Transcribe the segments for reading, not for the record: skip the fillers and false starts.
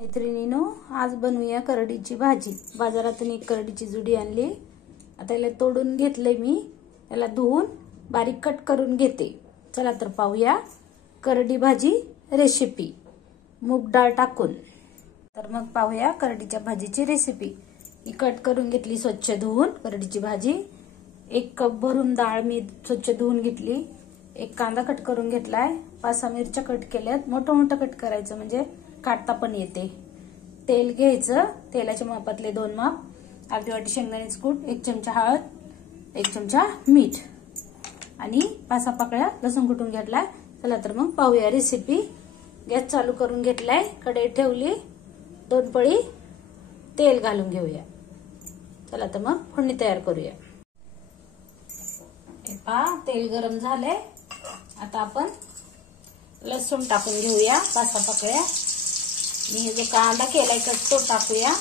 मैत्रिणींनो, आज बनवूया करडीची भाजी। बाजारातून एक करडीची जुडी आणली। आता याला तोडून घेतले मी। याला धुवून बारीक कट करून घेते। चला तर पाहूया करडी भाजी रेसिपी मूग डाळ टाकून। तर मग पाहूया करडीच्या भाजीची रेसिपी। ही कट करून घेतली स्वच्छ धुवून करडीची भाजी। 1 कप भरून डाळ मी स्वच्छ धुवून घेतली। 1 कांदा कट करून घेतलाय। 5-6 मिरच्या कट केल्यात। मोठं मोठं कट करायचं म्हणजे काढता पण येते। तेल घ्यायचं, तेलाच्या मापातले 2 माप, अर्धी वाटी शेंगदाण्याचं कूट, 1 चमचा हळद, 1 चमचा मीठ आणि 5-6 पाकळ्या लसूण कुटून घेतलाय। चला तर मग पाहूया रेसिपी। गॅस चालू करून घेतलाय, कढई ठेवली, 2 पळी तेल घालून घेऊया। चला तर मग फोडणी तयार करूया। तेल गरम झाले। आता आपण लसूण टाकून घेऊया 5-6 पाकळ्या। मी जो कांदा केलाय तो टाकूया।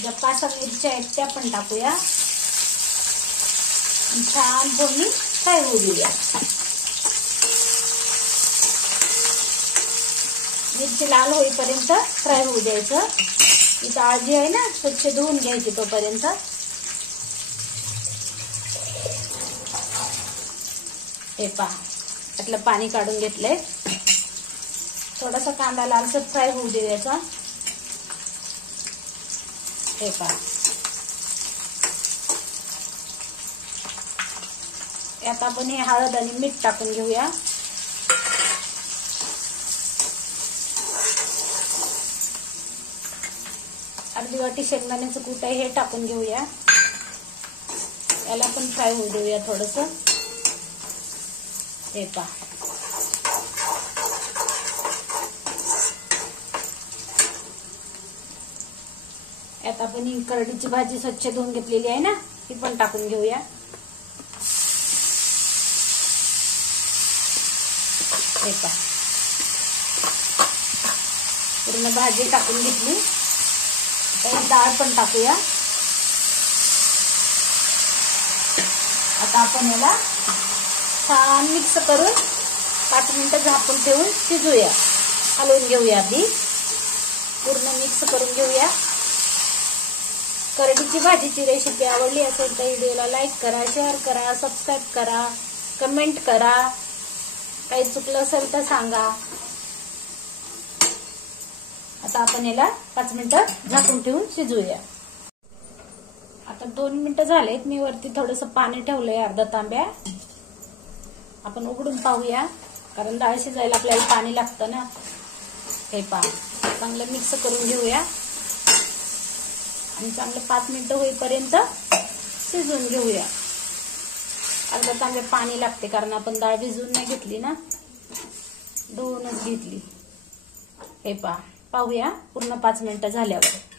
ज्या 5-6 मिरच्या आहेत त्या पण टाकूया। छान फोडणी फ्राय होऊ देऊया। मिरची लाल होईपर्यंत फ्राय होऊ द्यायचं। ही डाळ जी आहे ना स्वच्छ धुवून घ्यायची तोपर्यंत। हे पहा, त्यातलं पाणी काढून घेतलंय। थोडासा कांदा लालसर फ्राय होऊ द्यायचा। हे पहा, यात आपण हे हळद आणि मीठ टाकून घेऊया। अर्धी वाटी शेंगदाण्याचं कूट आहे हे टाकून घेऊया। याला पण फ्राय होऊ देऊया थोडस। हे पहा, यात आपण ही करडीची भाजी स्वच्छ धुवून घेतलेली आहे ना, ती पण टाकून घेऊया। हे पहा, पूर्ण भाजी टाकून घेतली। आता डाळ पण टाकूया। आता आपण याला छान मिक्स करून 5 मिनिटं झाकून ठेवून शिजूया। हलवून घेऊया आधी, पूर्ण मिक्स करून घेऊया। करडीची भाजीची रेसिपी आवडली असेल तर व्हिडिओला लाईक करा, शेअर करा, सबस्क्राईब करा, कमेंट करा। काही चुकलं असेल तर सांगा। आता आपण याला 5 मिनिटं झाकून ठेवून शिजूया। आता 2 मिनिटं झालेत। मी वरती थोडस पाणी ठेवलंय, अर्धा तांब्या। आपण उघडून पाहूया, कारण डाळ शिजायला आपल्याला पाणी लागतं ना। हे पहा, चांगलं मिक्स करून घेऊया आणि चांगलं 5 मिनिटं होईपर्यंत शिजवून घेऊया। अर्धा तांबे पाणी लागते, कारण आपण डाळ भिजवून नाही घेतली ना, धुवूनच घेतली। हे पहा, पाहूया पूर्ण 5 मिनिटं झाल्यावर।